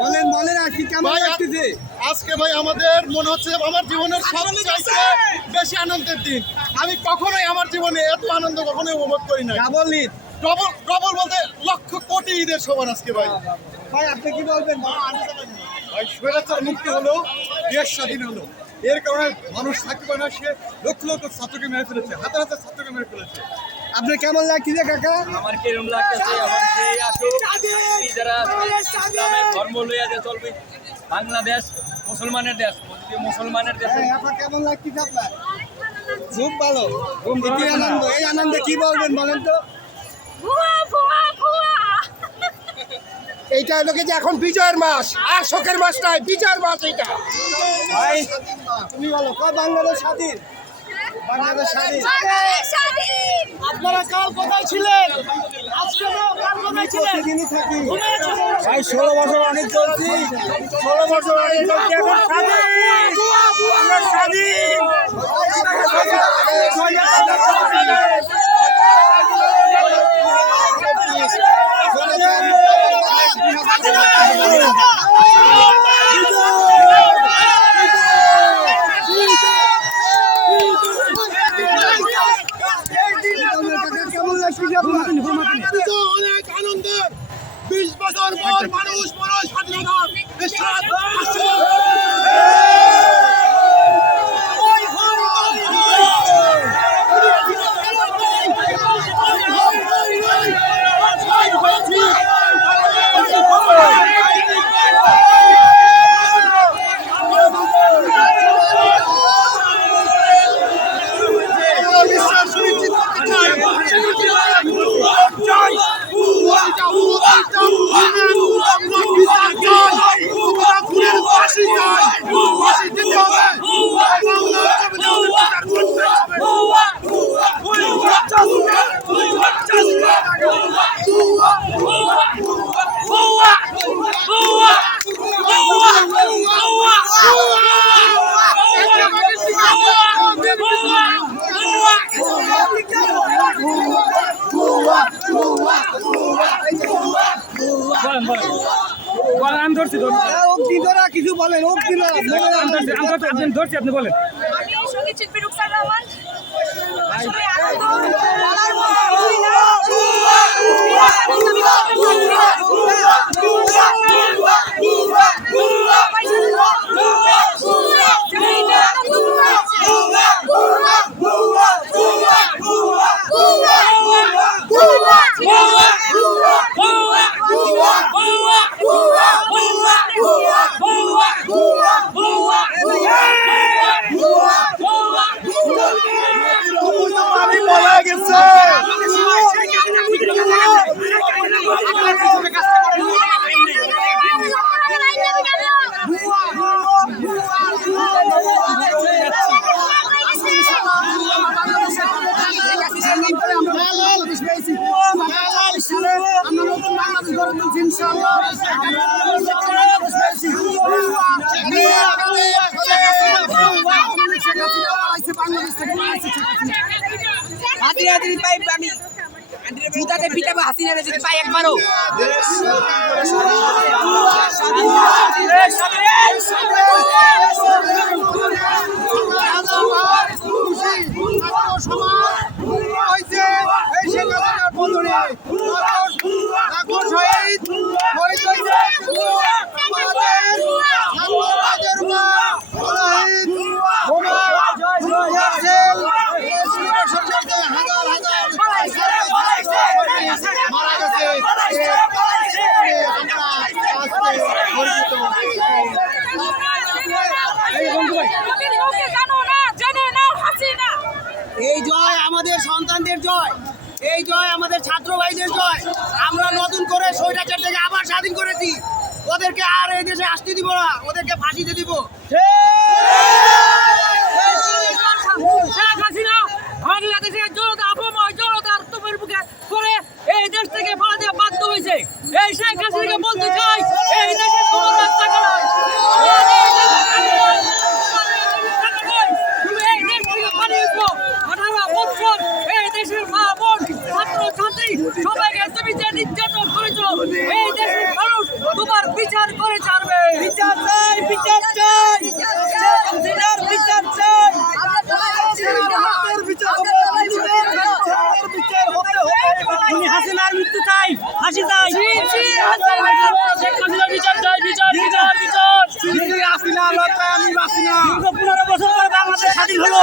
বলেন বলেন আর কি কেমন লাগতেছে? আজকে ভাই আমাদের মনে হচ্ছে আমার জীবনের সবচাইতে বেশি আনন্দের দিন। আমি কখনোই আমার জীবনে এত আনন্দ কখনোই উপভোগ করি না ডাবল ঈদ ডবল ডবল বলতে লক্ষ কোটি ঈদের সমান আজকে ভাই। ভাই আপনি কি বলবেন? ভাই স্বৈরাচার মুক্তি হলো দেশ স্বাধীন হলো। এর কারণে মানুষ থাকতে পারে না সে লক্ষ লক্ষ ছাত্রকে মেরে ফেলেছে হাজার হাজার ছাত্রকে মেরে ফেলেছে। আপনার কেমন লাগতেছে কাকা? আমার কিরম লাগতেছে? যারা ধর্ম লইয়া যে চলবে বাংলাদেশ মুসলমানের দেশ মুসলমানের দেশে। হ্যাঁ, আপনার কেমন লাগতেছে আপনার? খুব ভালো। এটি আনন্দ এই আনন্দে কি বলবেন বলেন তো? ভুয়া ভুয়া ভুয়া। এইটা হলো যে এখন বিজয়ের মাস আর শোকের মাস নয় বিজয়ের মাস এইটা। তুমি বলো কয় বাংলাদেশ স্বাধীন? আপনারা কাল কোথায় ছিলেন আজকে প্রতিদিনই থাকি ভাই ষোলো বছর অনেক চলছি ষোলো বছর অনেক চলছি এখন স্বাধীন আমরা স্বাধীন বছর পর মানুষ মানুষ স্বাধীনতার স্বাদ আসছে। বলেন কিছু বলেন আপনি ধরছি আপনি বলেন আমি সংগীত শিল্পী রুকসার রহমান আসলে আনন্দ হাতির হাতির পাই আমি জুতাতে পিটাবো হাসিনা যদি পাই একবারও। মারা গেছে আমরা আজকে গর্বিত লোকে জানো না জেনে নাও হাসিনা এই জয় আমাদের সন্তানদের জয়। এই জয় আমাদের ছাত্র ভাইদের জয়। আমরা নতুন করে স্বৈরাচার থেকে আবার স্বাধীন করেছি। ওদেরকে আর এই দেশে আসতে দিব না। ওদেরকে ফাঁসিতে দিব। বাংলাদেশের জনতা অপময় জনতার তুমের মুখে পড়ে এই দেশ থেকে পালাতে বাধ্য হয়েছে। এই শেখ হাসিনাকে বলতে চাই, এই দেশের কোনো রাস্তা সবাই এত বিচার নির্যাতন করেছ এই দেশের মানুষ তোমার বিচার করে ছাড়বে। বিচার চাই বিচার চাই। বিচার চাই। হাসিনার মৃত্যু চাই। হাসি চাই। বিচার চাই বিচার বিচার বিচার হাসিনা আমি বাসিনা পনেরো বছর বাংলাদেশ স্বাধীন হলো।